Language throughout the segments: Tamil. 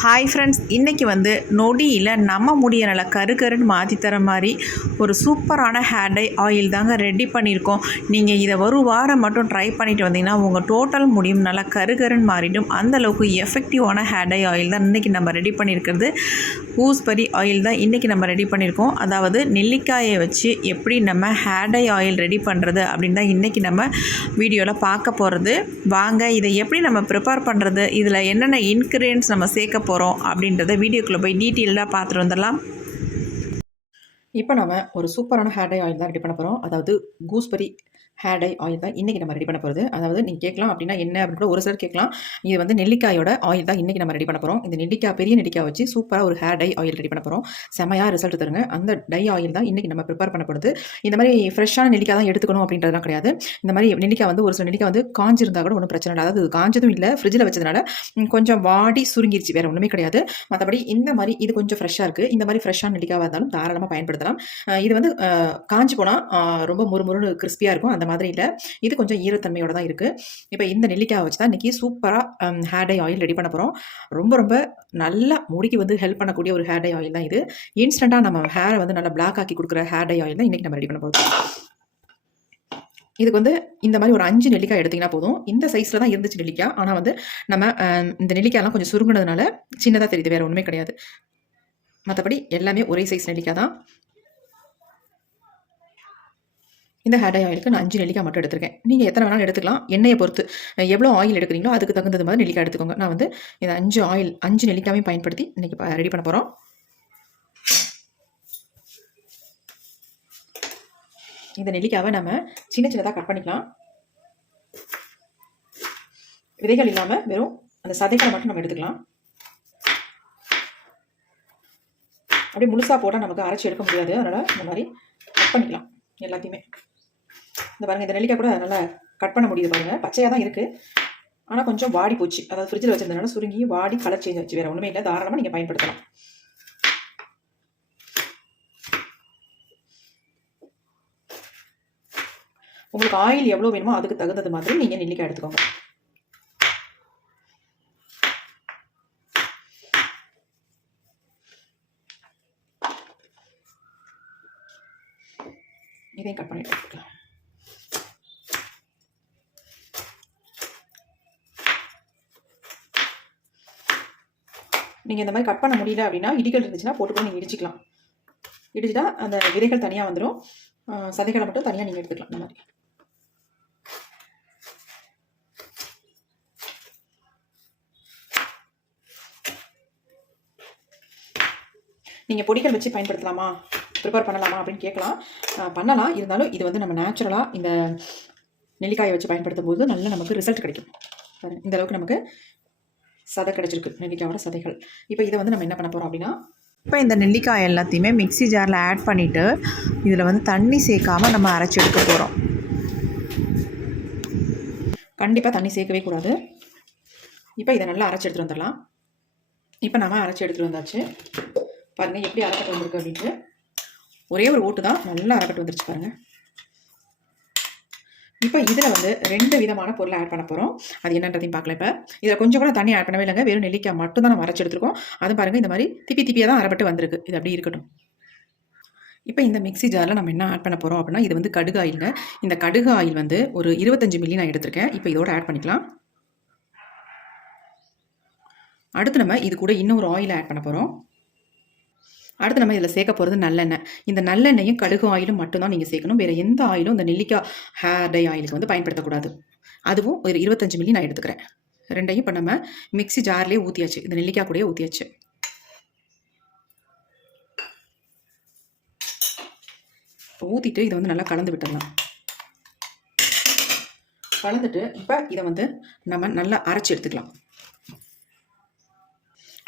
ஹாய் ஃப்ரெண்ட்ஸ் இன்றைக்கி வந்து நொடியில் நம்ம முடிய நல்லா கரு கருன்னு மாற்றி தர மாதிரி ஒரு சூப்பரான ஹேர் டை ஆயில் தாங்க ரெடி பண்ணியிருக்கோம். நீங்கள் இதை ஒரு வாரம் மட்டும் ட்ரை பண்ணிட்டு வந்தீங்கன்னா உங்கள் டோட்டல் முடியும். நல்லா கரு கருன்னு மாறிடும். அந்த அளவுக்கு எஃபெக்டிவான ஹேர் டை ஆயில் தான் இன்றைக்கி நம்ம ரெடி பண்ணியிருக்கிறது. ஊஸ்பரி ஆயில் தான் இன்றைக்கி நம்ம ரெடி பண்ணியிருக்கோம். அதாவது நெல்லிக்காயை வச்சு எப்படி நம்ம ஹேர் டை ஆயில் ரெடி பண்ணுறது அப்படின்னு தான் இன்றைக்கி நம்ம வீடியோவில் பார்க்க போகிறது வாங்க இதை எப்படி நம்ம ப்ரிப்பேர் பண்ணுறது இதில் என்னென்ன இன்க்ரீடியன்ஸ் நம்ம சேர்க்க போகிறோம் அப்படின்றத வீடியோக்குள்ளே போய் டீட்டெயில்டாக பார்த்துட்டு வந்துடலாம். இப்போ நம்ம ஒரு சூப்பரான ஹேர் டை ஆயில் தான் ரெடி பண்ண போகிறோம் அதாவது கூஸ்பெரி ஹேர் டை ஆயில் தான் இன்றைக்கி நம்ம ரெடி பண்ண போகிறது அதாவது நீங்கள் கேட்கலாம் அப்படின்னா என்ன அப்படின்னு கூட ஒரு சிலர் கேட்கலாம். இது வந்து நெல்லிக்காயோட ஆயில் தான் இன்றைக்கி நம்ம ரெடி பண்ண போகிறோம் இந்த நெல்லிக்காய் பெரிய நெல்லிக்காய் வச்சு சூப்பராக ஒரு ஹேர் டை ஆயில் ரெடி பண்ண போகிறோம் செமையாக ரிசல்ட் தருங்க. அந்த டை ஆயில் தான் இன்றைக்கி நம்ம ப்ரிப்பேர் பண்ண போகிறது இந்த மாதிரி ஃப்ரெஷ்ஷான நெல்லிக்காய் தான் எடுத்துக்கணும் அப்படின்றதுலாம் கிடையாது. இந்த மாதிரி நெல்லிக்காய் வந்து ஒரு சில நெல்லிக்காய் வந்து காஞ்சிருந்தால் கூட ஒன்றும் பிரச்சனை இல்லை. அதாவது காஞ்சதும் இல்லை ஃப்ரிட்ஜில் வச்சதுனால கொஞ்சம் வாடி சுருங்கிருச்சு. வேறு ஒன்றுமே கிடையாது. மற்றபடி இந்த மாதிரி இது கொஞ்சம் ஃப்ரெஷ்ஷாக இருக்குது இந்த மாதிரி ஃப்ரெஷ்ஷான நெல்லிக்காவாக இருந்தாலும் தாராளமாக பயன்படுத்தலாம். இது வந்து காஞ்சி காஞ்சு போனால் ரொம்ப முறுமுறுன்னு கிறிஸ்பியாக இருக்கும். அந்த மாதிரி இல்லை. இது கொஞ்சம் ஈரத்தன்மையோட தான் இருக்குது இப்போ இந்த நெல்லிக்காய் வச்சு தான் இன்றைக்கி சூப்பராக ஹேர் டை ஆயில் ரெடி பண்ண போகிறோம் ரொம்ப ரொம்ப நல்லா முடிக்கு வந்து ஹெல்ப் பண்ணக்கூடிய ஒரு ஹேர் டை ஆயில் தான் இது. இன்ஸ்டண்ட்டாக நம்ம ஹேரை வந்து நல்லா பிளாக் ஆக்கி கொடுக்குற ஹேர் டை ஆயில் தான் இன்றைக்கி நம்ம ரெடி பண்ண போகிறோம் இதுக்கு வந்து இந்த மாதிரி ஒரு அஞ்சு நெல்லிக்காய் எடுத்திங்கன்னா போதும். இந்த சைஸில் தான் இருந்துச்சு நெல்லிக்காய். ஆனால் வந்து நம்ம இந்த நெல்லிக்காயெல்லாம் கொஞ்சம் சுருங்கினதுனால சின்னதாக தெரியுது. வேறு ஒன்றுமே கிடையாது. மற்றபடி எல்லாமே ஒரே சைஸ் நெல்லிக்காய் தான். இந்த ஹேர் டை ஆயிலுக்கு நான் அஞ்சு நெல்லிக்காய் மட்டும் எடுத்திருக்கேன். நீங்கள் எத்தனை வேணாலும் எடுத்துக்கலாம். எண்ணெயை பொறுத்து எவ்வளோ ஆயில் எடுக்கிறீங்களோ அதுக்கு தகுந்தது மாதிரி நெல்லிக்காய் எடுத்துக்கோங்க. நான் வந்து இந்த அஞ்சு ஆயில் அஞ்சு நெல்லிக்காயும் பயன்படுத்தி இன்றைக்கி ரெடி பண்ண போகிறோம் இந்த நெல்லிக்காவை நம்ம சின்ன சின்னதாக கட் பண்ணிக்கலாம். விதைகள் இல்லாமல் வெறும் அந்த சதைகளை மட்டும் நம்ம எடுத்துக்கலாம். அப்படியே முழுசாக போட்டால் நமக்கு அரைச்சி எடுக்க முடியாது. அதனால் இந்த மாதிரி கட் பண்ணிக்கலாம். எல்லாத்தையுமே. இந்த பாருங்கள் இந்த நெல்லிக்காய் கூட நல்லா கட் பண்ண முடியுது பாருங்கள் பச்சையாக தான் இருக்குது ஆனால் கொஞ்சம் வாடி போச்சு. அதாவது ஃப்ரிட்ஜில் வச்சிருந்தனால சுருங்கி வாடி கலர் சேஞ்ச் ஆச்சு. வேறு ஒன்றுமே இல்லை. தாராளமாக நீங்கள் பயன்படுத்தலாம். உங்களுக்கு ஆயில் எவ்வளோ வேணுமோ அதுக்கு தகுந்தது மாதிரி நீங்கள் நெல்லிக்காய் எடுத்துக்கோங்க. இதையும் கட் பண்ணிட்டு எடுத்துக்கலாம் நீங்கள் இந்த மாதிரி கட் பண்ண முடியல அப்படின்னா இடிகள் இருந்துச்சுன்னா போட்டு கூட நீங்கள் இடிச்சிக்கலாம். இடிச்சிட்டா அந்த விதைகள் தனியாக வந்துடும் சதைகளை மட்டும் தனியாக நீங்கள் எடுத்துக்கலாம் இந்த மாதிரி. நீங்கள் பொடிகள் வச்சு பயன்படுத்தலாமா? ப்ரிப்பேர் பண்ணலாமா அப்படின்னு கேட்கலாம். பண்ணலாம். இருந்தாலும் இது வந்து நம்ம நேச்சுரலாக இந்த நெல்லிக்காயை வச்சு பயன்படுத்தும் போது நல்ல நமக்கு ரிசல்ட் கிடைக்கும். இந்த அளவுக்கு நமக்கு சதை கிடைச்சிருக்கு. நெல்லிக்காயோட சதைகள். இப்போ இதை வந்து நம்ம என்ன பண்ண போகிறோம் அப்படின்னா இப்போ இந்த நெல்லிக்காய் எல்லாத்தையுமே மிக்ஸி ஜாரில் ஆட் பண்ணிவிட்டு இதில் வந்து தண்ணி சேர்க்காமல் நம்ம அரைச்சி எடுக்க போகிறோம் கண்டிப்பாக தண்ணி சேர்க்கவே கூடாது. இப்போ இதை நல்லா அரைச்சி எடுத்துகிட்டு வந்துடலாம். இப்போ நாம அரைச்சி எடுத்துகிட்டு வந்தாச்சு. பாருங்கள் எப்படி அரைக்கட்டு வந்திருக்கு அப்படின்ட்டு. ஒரே ஒரு ஓட்டு தான். நல்லா அரைக்கட்டு வந்துருச்சு பாருங்கள் இப்போ இதில் வந்து ரெண்டு விதமான பொருளை ஆட் பண்ண போகிறோம் அது என்னன்றதையும் பார்க்கல இப்போ. இதில் கொஞ்சம் கூட தண்ணி ஆட் பண்ணவே இல்லைங்க. வெறும் நெல்லிக்காய் மட்டும் தான் நம்ம அரைச்சி எடுத்துருக்கோம். அது பாருங்கள் இந்த மாதிரி திப்பி திப்பியாக தான் அரைப்பட்டு வந்திருக்கு. இது அப்படி இருக்கட்டும். இப்போ இந்த மிக்ஸி ஜாரில் நம்ம என்ன ஆட் பண்ண போகிறோம் அப்படின்னா இது வந்து கடுகு ஆயிலுங்க. இந்த கடுகு ஆயில் வந்து ஒரு இருபத்தஞ்சு மில்லி நான் எடுத்திருக்கேன். இப்போ இதோட ஆட் பண்ணிக்கலாம். அடுத்து நம்ம இது கூட இன்னொரு ஆயில் ஆட் பண்ண போகிறோம் அடுத்து நம்ம இதில் சேர்க்க போகிறது நல்லெண்ணெய். இந்த நல்லெண்ணெயும் கடுகு ஆயிலும் மட்டும்தான் நீங்கள் சேர்க்கணும். வேறு எந்த ஆயிலும் இந்த நெல்லிக்காய் ஹேர் டை ஆயிலுக்கு வந்து பயன்படுத்தக்கூடாது. அதுவும் ஒரு இருபத்தஞ்சு மில்லி நான் எடுத்துக்கிறேன். ரெண்டையும் இப்போ நம்ம மிக்ஸி ஜார்லேயே ஊற்றியாச்சு இந்த நெல்லிக்காய் கூடயே ஊற்றியாச்சு ஊற்றிட்டு இதை வந்து நல்லா கலந்து விட்டுடலாம். கலந்துட்டு இப்போ இதை வந்து நம்ம நல்லா அரைச்சி எடுத்துக்கலாம்.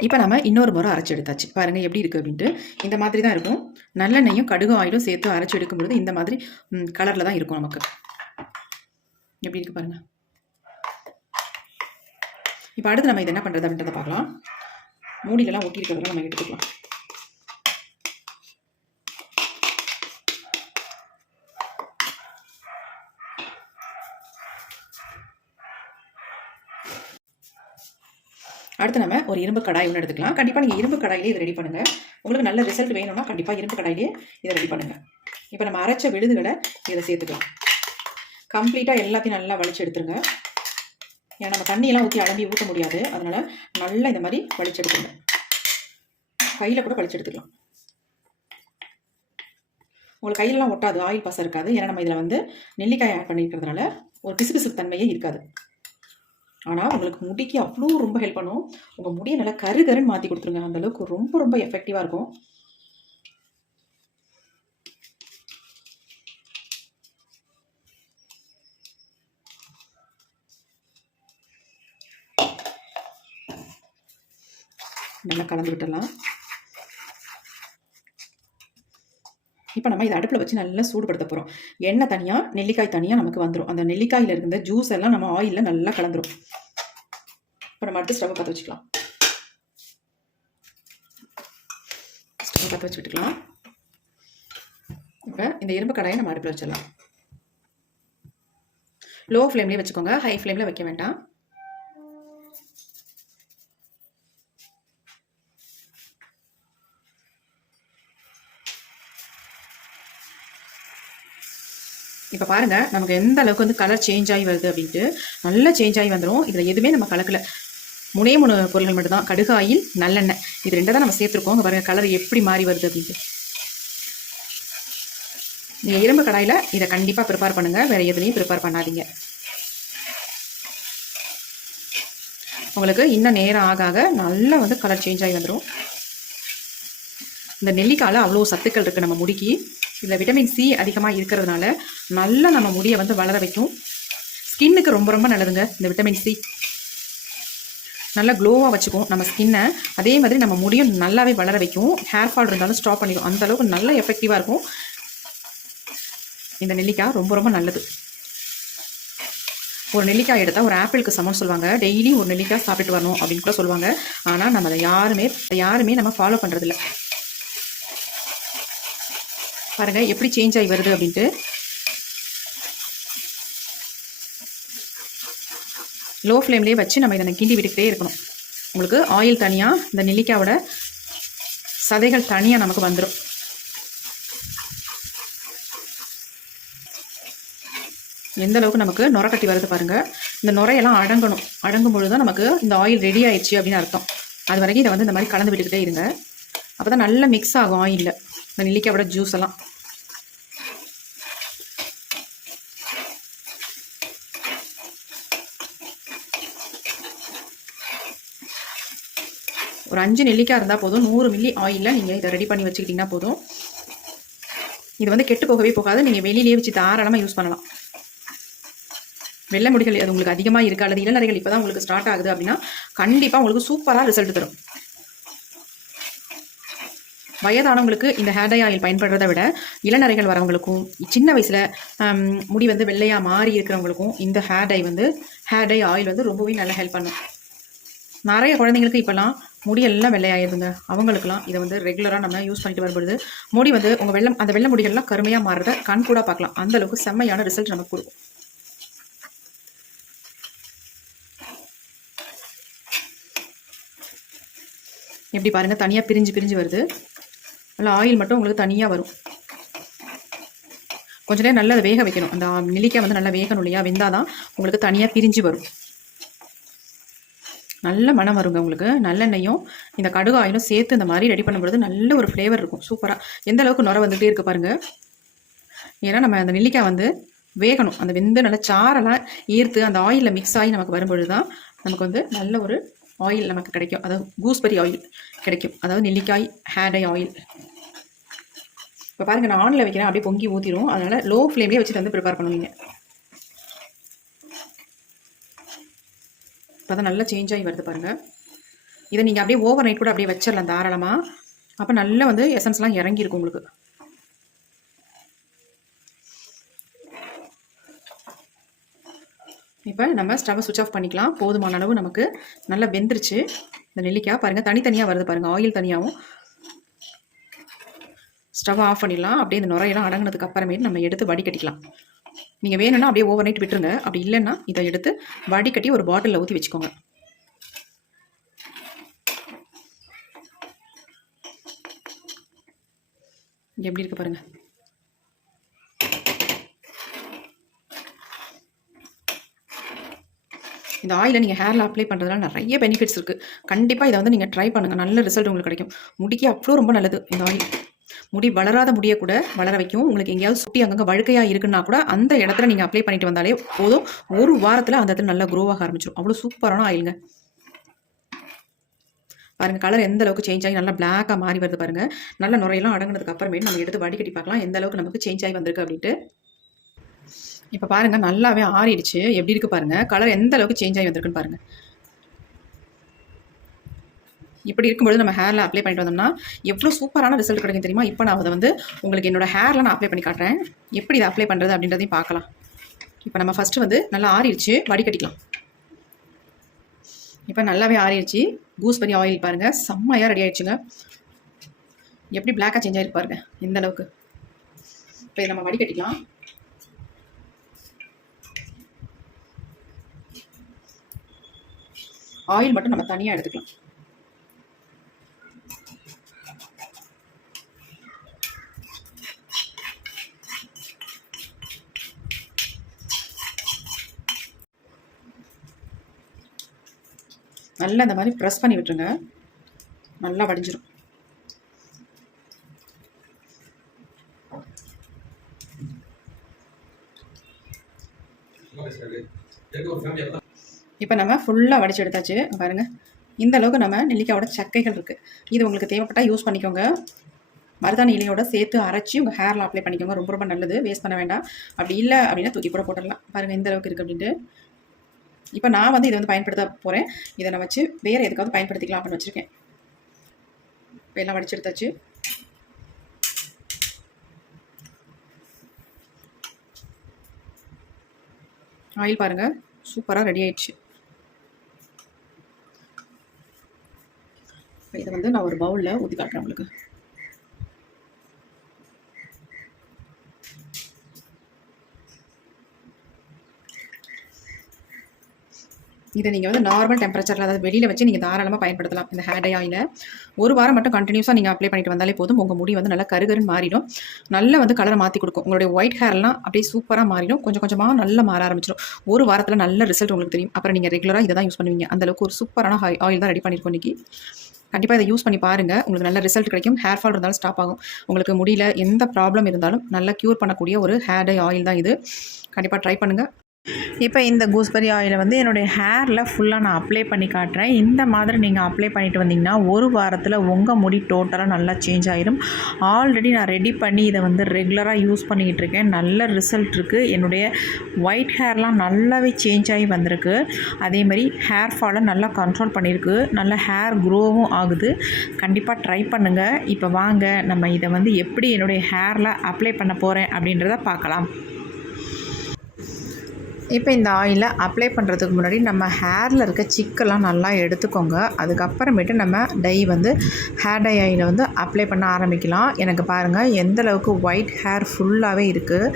இப்போ நம்ம இன்னொரு முறை அரைச்சி எடுத்தாச்சு. பாருங்கள் எப்படி இருக்குது அப்படின்ட்டு. இந்த மாதிரி தான் இருக்கும். நல்லெண்ணெயும் கடுகு ஆயிலும் சேர்த்து அரைச்சி எடுக்கும்பொழுது இந்த மாதிரி கலரில் தான் இருக்கும் நமக்கு. எப்படி இருக்குது பாருங்கள் இப்போ அடுத்து நம்ம இதை என்ன பண்ணுறது அப்படின்றத பார்க்கலாம். மூடியிலலாம் ஒட்டி இருக்கிறதெல்லாம் நம்ம எடுத்துக்கலாம். அடுத்து நம்ம ஒரு இரும்பு கடாய் ஒன்று எடுத்துக்கலாம். கண்டிப்பாக நீங்கள் இரும்பு கடாயிலே இது ரெடி பண்ணுங்கள் உங்களுக்கு நல்ல ரிசல்ட் வேணும்னா கண்டிப்பாக இரும்பு கடாயிலே இதை ரெடி பண்ணுங்கள் இப்போ நம்ம அரைச்ச விழுதுகளை இதில் சேர்த்துக்கலாம். கம்ப்ளீட்டாக எல்லாத்தையும் நல்லா வலிச்சு எடுத்துருங்க. ஏன்னா நம்ம தண்ணியெல்லாம் ஊற்றி அலம்பி ஊற்ற முடியாது. அதனால் நல்லா இந்த மாதிரி வலிச்சு எடுத்துருங்க. கையில் கூட வலிச்சு எடுத்துக்கலாம். உங்களுக்கு கையிலலாம் ஒட்டாது. ஆயில் பாசம் இருக்காது. ஏன்னா நம்ம இதில் வந்து நெல்லிக்காய் ஆட் பண்ணியிருக்கிறதுனால ஒரு பிசுபிசு தன்மையே இருக்காது. ஆனால் உங்களுக்கு முடிக்கு அவ்வளோ ரொம்ப ஹெல்ப் பண்ணும். உங்கள் முடியை நல்லா கரு கருன்னு மாற்றி கொடுத்துருங்க அந்தளவுக்கு ரொம்ப ரொம்ப எஃபெக்டிவாக இருக்கும். நல்லா கலந்து விட்டுடலாம். இப்போ நம்ம இதை அடுப்பில் வச்சு நல்லா சூடுபடுத்த போகிறோம் எண்ணெய் தனியாக நெல்லிக்காய் தனியாக நமக்கு வந்துடும் அந்த நெல்லிக்காயில் இருந்த ஜூஸ் எல்லாம் நம்ம ஆயிலில் நல்லா கலந்துரும். இப்போ நம்ம அடுத்து ஸ்டவ் பற்ற வச்சுக்கலாம். ஸ்டவ் பற்ற வச்சு விட்டுக்கலாம் இப்போ இந்த இரும்பு கடாயை நம்ம அடுப்பில் வச்சிடலாம். லோ ஃப்ளேம்லேயே வச்சுக்கோங்க. ஹை ஃப்ளேமில் வைக்க வேண்டாம். இப்போ பாருங்க நமக்கு எந்த அளவுக்கு வந்து கலர் சேஞ்ச் ஆகி வருது அப்படின்ட்டு நல்லா சேஞ்ச் ஆகி வந்துடும் இதில் எதுவுமே நம்ம கலக்கல. மூணே மூணு பொருள்கள் மட்டும்தான். கடுகாயில் நல்லெண்ணெய். இது ரெண்டை தான் நம்ம சேர்த்துருக்கோம். அங்கே பாருங்கள் கலர் எப்படி மாறி வருது அப்படின்ட்டு. நீங்கள் இரும்பு கடாயில் இதை கண்டிப்பாக ப்ரிப்பேர் பண்ணுங்கள் வேறு எதுலேயும் ப்ரிப்பேர் பண்ணாதீங்க. உங்களுக்கு இன்னும் நேரம் ஆக ஆக நல்லா வந்து கலர் சேஞ்ச் ஆகி வந்துடும் இந்த நெல்லிக்காயில் அவ்வளோ சத்துக்கள் இருக்குது நம்ம முடிக்கு. இதில் விட்டமின் சி அதிகமாக இருக்கிறதுனால நல்லா நம்ம முடியை வந்து வளர வைக்கும். ஸ்கின்னுக்கு ரொம்ப ரொம்ப நல்லதுங்க இந்த விட்டமின் சி நல்லா க்ளோவாக வச்சுக்கும் நம்ம ஸ்கின்னை அதே மாதிரி நம்ம முடியும் நல்லாவே வளர வைக்கும். ஹேர் ஃபால் இருந்தாலும் ஸ்டாப் பண்ணிடும். அந்த அளவுக்கு நல்ல எஃபெக்டிவாக இருக்கும். இந்த நெல்லிக்காய் ரொம்ப ரொம்ப நல்லது. ஒரு நெல்லிக்காய் எடுத்தால் ஒரு ஆப்பிளுக்கு சமம் சொல்லுவாங்க. டெய்லி ஒரு நெல்லிக்காய் சாப்பிட்டு வரணும் அப்படின்னு கூட சொல்லுவாங்க. ஆனால் நம்ம அதை யாருமே யாருமே நம்ம ஃபாலோ பண்ணுறதில்ல பாருங்கள் எப்படி சேஞ்ச் ஆகி வருது அப்படின்ட்டு. லோ ஃப்ளேம்லேயே வச்சு நம்ம இதை கிண்டி விட்டுக்கிட்டே இருக்கணும். உங்களுக்கு ஆயில் தனியாக இந்த நெல்லிக்காயோட சதைகள் தனியாக நமக்கு வந்துடும் எந்த அளவுக்கு நமக்கு நுர கட்டி வருது பாருங்கள் இந்த நுரையெல்லாம் அடங்கணும். அடங்கும் பொழுது தான் நமக்கு இந்த ஆயில் ரெடி ஆயிடுச்சு அப்படின்னு அர்த்தம். அது வரைக்கும் இதை வந்து இந்த மாதிரி கலந்து விட்டுக்கிட்டே இருங்க. அப்போ தான் நல்லா மிக்ஸ் ஆகும் ஆயிலில் இந்த நெல்லிக்காயோட ஜூஸ் எல்லாம். அஞ்சு நெல்லிக்காய் இருந்தால் போதும் நூறு மில்லி ஆயிலில் நீங்கள் இதை ரெடி பண்ணி வச்சுக்கிட்டிங்கன்னா போதும். இது வந்து கெட்டு போகவே போகாது நீங்கள் வெளியிலேயே வச்சு தாராளமாக யூஸ் பண்ணலாம். வெள்ளை முடிகள் அது உங்களுக்கு அதிகமாக இருக்குது அல்லது இளநரைகள் இப்போ தான் உங்களுக்கு ஸ்டார்ட் ஆகுது அப்படின்னா கண்டிப்பாக உங்களுக்கு சூப்பராக ரிசல்ட் தரும். வயதானவங்களுக்கு இந்த ஹேர் டை ஆயில் பயன்படுறதை விட இளநரைகள் வரவங்களுக்கும் சின்ன வயசில் முடி வந்து வெள்ளையாக மாறி இருக்கிறவங்களுக்கும் இந்த ஹேர் டை வந்து ஹேர் டை ஆயில் வந்து ரொம்பவே நல்லா ஹெல்ப் பண்ணும். நிறைய குழந்தைங்களுக்கு இப்போல்லாம் முடியெல்லாம் வெள்ளையாயிருதுங்க அவங்களுக்குலாம் இதை வந்து ரெகுலராக நம்ம யூஸ் பண்ணிட்டு வரும்பொழுது முடி வந்து உங்கள் வெள்ளம் அந்த வெள்ளை முடிகள்லாம் கருமையாக மாறுறத கண் கூட பார்க்கலாம். அந்தளவுக்கு செம்மையான ரிசல்ட் நமக்கு கொடுக்கும். எப்படி பாருங்கள் தனியாக பிரிஞ்சு பிரிஞ்சு வருது. நல்லா ஆயில் மட்டும் உங்களுக்கு தனியாக வரும். கொஞ்ச நேரம் நல்லா அதை வேக வைக்கணும். அந்த நெல்லிக்காய் வந்து நல்லா வேகணும் இல்லையா? வெந்தாதான் உங்களுக்கு தனியாக பிரிஞ்சு வரும். நல்ல மனம் வருங்க உங்களுக்கு. நல்லெண்ணெயும் இந்த கடுகு ஆயிலும் சேர்த்து இந்த மாதிரி ரெடி பண்ணும்பொழுது நல்ல ஒரு ஃப்ளேவர் இருக்கும். சூப்பராக எந்த அளவுக்கு நுர வந்துகிட்டே இருக்குது பாருங்கள் ஏன்னா நம்ம அந்த நெல்லிக்காய் வந்து வேகணும். அந்த வெந்து நல்லா சாரெல்லாம் ஈர்த்து அந்த ஆயிலில் மிக்ஸ் ஆகி நமக்கு வரும்பொழுது தான் நமக்கு வந்து நல்ல ஒரு ஆயில் நமக்கு கிடைக்கும். அதாவது கூஸ்பெரி ஆயில் கிடைக்கும். அதாவது நெல்லிக்காய் ஹேடை ஆயில் இப்போ பாருங்கள் நான் ஆனில் வைக்கிறேன். அப்படியே பொங்கி ஊற்றிடும் அதனால் லோ ஃப்ளேம்லேயே வச்சுட்டு வந்து ப்ரிப்பேர் பண்ணுவீங்க. இப்போ தான் நல்லா சேஞ்ச் ஆகி வருது பாருங்கள் இதை நீங்கள் அப்படியே ஓவர் நைட் கூட அப்படியே வச்சிடலாம் தாராளமாக அப்போ நல்லா வந்து எசன்ஸ்லாம் இறங்கியிருக்கும் உங்களுக்கு. இப்போ நம்ம ஸ்டவ்வை சுவிச் ஆஃப் பண்ணிக்கலாம். போதுமான அளவு நமக்கு நல்லா வெந்துருச்சு. இந்த நெல்லிக்காய் பாருங்கள் தனித்தனியாக வருது பாருங்கள் ஆயில் தனியாகவும் ஸ்டவ் ஆஃப் பண்ணிடலாம். அப்படியே இந்த நுரையெல்லாம் அடங்கினதுக்கு அப்புறமேட்டு நம்ம எடுத்து வடிகட்டிக்கலாம். நீங்கள் வேணும்னா அப்படியே ஓவர் நைட் விட்டுருங்க. அப்படி இல்லைன்னா இதை எடுத்து வடிகட்டி ஒரு பாட்டிலில் ஊற்றி வச்சுக்கோங்க. எப்படி இருக்கு பாருங்கள் இந்த ஆயில் நீங்கள் ஹேரில் அப்ளை பண்ணுறதுனால நிறைய பெனிஃபிட்ஸ் இருக்குது கண்டிப்பாக இதை வந்து நீங்கள் ட்ரை பண்ணுங்கள் நல்ல ரிசல்ட் உங்களுக்கு கிடைக்கும். முடிக்க அவ்வளோ ரொம்ப நல்லது. இந்த ஆயில் முடி வளராத முடியை கூட வளர வைக்கும். உங்களுக்கு எங்கேயாவது சுட்டி அங்கங்கே வழுக்கையாக இருக்குன்னா கூட அந்த இடத்துல நீங்கள் அப்ளை பண்ணிட்டு வந்தாலே போதும். ஒரு வாரத்தில் அந்த இடத்துல நல்லா குரோவாக ஆரம்பிச்சிடும் அவ்வளோ சூப்பரான ஆயிலுங்க பாருங்க கலர் எந்த அளவுக்கு சேஞ்ச் ஆகி நல்லா பிளாக்காக மாறி வருது பாருங்க. நல்ல நுரையெல்லாம் அடங்கினதுக்கு அப்புறமேட்டு நம்ம எடுத்து வடிகட்டி பார்க்கலாம். எந்த அளவுக்கு நமக்கு சேஞ்ச் ஆகி வந்திருக்கு அப்படின்ட்டு. இப்போ பாருங்க நல்லாவே ஆறிடுச்சு. எப்படி இருக்கு பாருங்க கலர் எந்த அளவுக்கு சேஞ்ச் ஆகி வந்திருக்குன்னு பாருங்க. இப்படி இருக்கும்போது நம்ம ஹேரில் அப்ளை பண்ணிட்டு வந்தோம்னா எவ்வளோ சூப்பரான ரிசல்ட் கிடைக்கும் தெரியுமா? இப்போ நான் அதை வந்து உங்களுக்கு என்னோட ஹேரில் நான் அப்ளை பண்ணி காட்டுறேன். எப்படி இதை அப்ளை பண்ணுறது அப்படின்றதையும் பார்க்கலாம். இப்போ நம்ம ஃபஸ்ட்டு வந்து நல்லா ஆறிடுச்சு வடிகட்டிக்கலாம் இப்போ நல்லாவே ஆறிடுச்சு. கூஸ்பெரி ஆயில் பாருங்கள் செம்மையாக ரெடி ஆயிடுச்சுங்க. எப்படி பிளாக்காக சேஞ்ச் ஆகிருக்கு பாருங்க எந்த அளவுக்கு. இப்போ இதை நம்ம வடிகட்டிக்கலாம் ஆயில் மட்டும் நம்ம தனியாக எடுத்துக்கலாம். நல்லா இந்த மாதிரி ப்ரெஸ் பண்ணி விட்டுருங்க. நல்லா வடிஞ்சிடும் இப்போ நம்ம ஃபுல்லாக வடிச்சு எடுத்தாச்சு. பாருங்கள் இந்த அளவுக்கு நம்ம நெல்லிக்காயோட சக்கைகள் இருக்குது இது உங்களுக்கு தேவைப்பட்டால் யூஸ் பண்ணிக்கோங்க. மருதாணி இலையோட சேர்த்து அரைச்சி உங்கள் ஹேரில் அப்ளை பண்ணிக்கோங்க. ரொம்ப ரொம்ப நல்லது. வேஸ்ட் பண்ண வேண்டாம். அப்படி இல்லை அப்படின்னா தூக்கி கூட போட்டுடலாம். பாருங்கள் இந்த அளவுக்கு இருக்குது அப்படின்ட்டு. இப்போ நான் வந்து இதை வந்து பயன்படுத்த போகிறேன் இதை நான் வச்சு வேறு எதுக்காவது பயன்படுத்திக்கலாம் அப்படின்னு வச்சுருக்கேன். இப்போ எல்லாம் வடிச்செடுத்தாச்சு. ஆயில் பாருங்கள் சூப்பராக ரெடி ஆயிடுச்சு. இதை வந்து நான் ஒரு பவுலில் ஊற்றி காட்டுறேன் உங்களுக்கு. இதை நீங்கள் வந்து நார்மல் டெம்பரேச்சரில் அதாவது வெளியில் வச்சு நீங்கள் தாராளமாக பயன்படுத்தலாம். இந்த ஹேர் டை ஆயிலை. ஒரு வாரம் மட்டும் கண்டினியூஸாக நீங்கள் அப்ளை பண்ணிட்டு வந்தாலே போதும். உங்கள் முடி வந்து நல்லா கருகருன்னு மாறிடும். நல்லா வந்து கலரை மாற்றி கொடுக்கும். உங்களுடைய ஒயிட் ஹேர்லாம் அப்படியே சூப்பராக மாறிடும். கொஞ்சம் கொஞ்சமாக நல்லா மாற ஆரம்பிச்சிடும். ஒரு வாரத்தில் நல்ல ரிசல்ட் உங்களுக்கு தெரியும். அப்புறம் நீங்கள் ரெகுலராக இதை தான் யூஸ் பண்ணுவீங்க. அந்தளவுக்கு ஒரு சூப்பரான ஆயில் தான் ரெடி பண்ணியிருக்கோம் இன்றைக்கி கண்டிப்பாக இதை யூஸ் பண்ணி பாருங்கள் உங்களுக்கு நல்ல ரிசல்ட் கிடைக்கும். ஹேர் ஃபால் இருந்தாலும் ஸ்டாப் ஆகும். உங்களுக்கு முடியல எந்த ப்ராப்ளம் இருந்தாலும் நல்லா க்யூர் பண்ணக்கூடிய ஒரு ஹேர் டை ஆயில் தான் இது. கண்டிப்பாக ட்ரை பண்ணுங்கள் இப்போ இந்த கூஸ்பெரி ஆயிலை வந்து என்னுடைய ஹேரில் ஃபுல்லாக நான் அப்ளை பண்ணி காட்டுறேன். இந்த மாதிரி நீங்கள் அப்ளை பண்ணிட்டு வந்தீங்கன்னா ஒரு வாரத்தில் உங்கள் முடி டோட்டலாக நல்லா சேஞ்ச் ஆயிடும் ஆல்ரெடி நான் ரெடி பண்ணி இதை வந்து ரெகுலராக யூஸ் பண்ணிக்கிட்டு இருக்கேன். நல்ல ரிசல்ட் இருக்குது என்னுடைய ஒயிட் ஹேர்லாம் நல்லாவே சேஞ்ச் ஆகி வந்திருக்கு. அதேமாதிரி ஹேர் ஃபாலை நல்லா கண்ட்ரோல் பண்ணியிருக்கு நல்ல ஹேர் க்ரோவும் ஆகுது. கண்டிப்பாக ட்ரை பண்ணுங்கள் இப்போ வாங்க. நம்ம இதை வந்து எப்படி என்னுடைய ஹேரில் அப்ளை பண்ண போகிறேன் அப்படின்றத பார்க்கலாம். இப்போ இந்த ஆயிலை அப்ளை பண்ணுறதுக்கு முன்னாடி நம்ம ஹேரில் இருக்க சிக்கெல்லாம் நல்லா எடுத்துக்கோங்க. அதுக்கப்புறமேட்டு நம்ம டை வந்து ஹேர் டை ஆயிலை வந்து அப்ளை பண்ண ஆரம்பிக்கலாம். எனக்கு பாருங்கள் எந்த அளவுக்கு ஒயிட் ஹேர் ஃபுல்லாகவே இருக்குது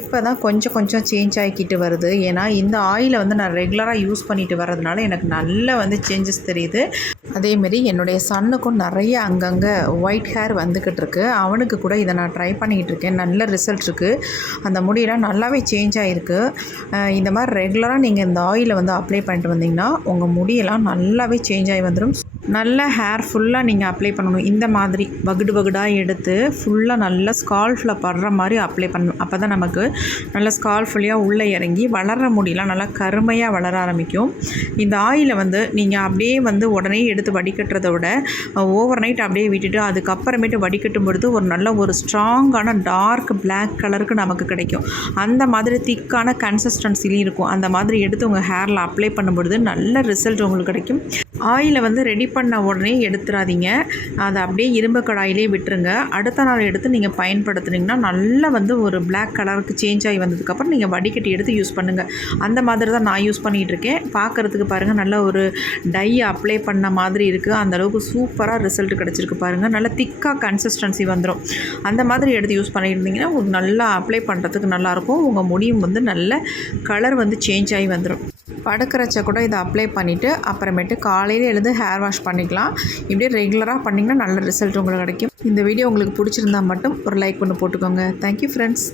இப்போ தான் கொஞ்சம் கொஞ்சம் சேஞ்ச் ஆகிக்கிட்டு வருது. ஏன்னா இந்த ஆயிலை வந்து நான் ரெகுலராக யூஸ் பண்ணிட்டு வர்றதுனால எனக்கு நல்ல வந்து சேஞ்சஸ் தெரியுது. அதேமாரி என்னுடைய சன்னுக்கும் நிறைய அங்கங்கே ஒயிட் ஹேர் வந்துக்கிட்டு இருக்கு அவனுக்கு கூட இதை நான் ட்ரை பண்ணிக்கிட்டு இருக்கேன் நல்ல ரிசல்ட் இருக்குது அந்த முடியெல்லாம் நல்லாவே சேஞ்ச் ஆகிருக்கு இந்த மாதிரி ரெகுலராக நீங்கள் இந்த ஆயிலை வந்து அப்ளை பண்ணிட்டு வந்தீங்கன்னா உங்கள் முடியெல்லாம் நல்லாவே சேஞ்ச் ஆகி வந்துடும் நல்ல ஹேர் ஃபுல்லாக நீங்கள் அப்ளை பண்ணணும். இந்த மாதிரி வகுடு வகுடாக எடுத்து ஃபுல்லாக நல்லா ஸ்கால்ஃபில் படுற மாதிரி அப்ளை பண்ணணும். அப்போ தான் நமக்கு நல்ல ஸ்கால்ஃபுல்லியாக உள்ளே இறங்கி வளர்கிற முடியெல்லாம் நல்லா கருமையாக வளர ஆரம்பிக்கும். இந்த ஆயிலை வந்து நீங்கள் அப்படியே வந்து உடனே எடுத்து வடிகட்டுறதை விட ஓவர் நைட் அப்படியே விட்டுட்டு அதுக்கப்புறமேட்டு வடிகட்டும் பொழுது ஒரு நல்ல ஒரு ஸ்ட்ராங்கான டார்க் பிளாக் கலருக்கு நமக்கு கிடைக்கும். அந்த மாதிரி திக்கான கன்சிஸ்டன்சிலையும் இருக்கும். அந்த மாதிரி எடுத்து உங்கள் ஹேரில் அப்ளை பண்ணும்பொழுது நல்ல ரிசல்ட் உங்களுக்கு கிடைக்கும். ஆயிலை வந்து ரெடி பண்ண பண்ண உடனே எடுத்துடாதீங்க அதை அப்படியே இரும்பு கடாயிலே விட்டுருங்க. அடுத்த நாள் எடுத்து நீங்கள் பயன்படுத்துனீங்கன்னா நல்லா வந்து ஒரு பிளாக் கலருக்கு சேஞ்ச் ஆகி வந்ததுக்கப்புறம் நீங்கள் வடிகட்டி எடுத்து யூஸ் பண்ணுங்கள் அந்த மாதிரி தான் நான் யூஸ் பண்ணிகிட்டு இருக்கேன். பார்க்குறதுக்கு பாருங்கள் நல்ல ஒரு டை அப்ளை பண்ண மாதிரி இருக்குது அந்த அளவுக்கு சூப்பராக ரிசல்ட் கிடச்சிருக்கு பாருங்கள் நல்ல திக்காக கன்சிஸ்டன்சி வந்துடும் அந்த மாதிரி எடுத்து யூஸ் பண்ணியிருந்தீங்கன்னா உங்களுக்கு நல்லா அப்ளை பண்ணுறதுக்கு நல்லாயிருக்கும். உங்கள் முடியும் வந்து நல்ல கலர் வந்து சேஞ்ச் ஆகி வந்துடும் படுக்கிறச்ச கூட இதை அப்ளை பண்ணிவிட்டு அப்புறமேட்டு காலையில் எழுந்து ஹேர் வாஷ் வாஷ் பண்ணிக்கலாம். இப்படியே ரெகுலராக பண்ணிங்கன்னா நல்ல ரிசல்ட் உங்களுக்கு கிடைக்கும். இந்த வீடியோ உங்களுக்கு பிடிச்சிருந்தா மட்டும் ஒரு லைக் ஒன்று போட்டுக்கோங்க. Thank you friends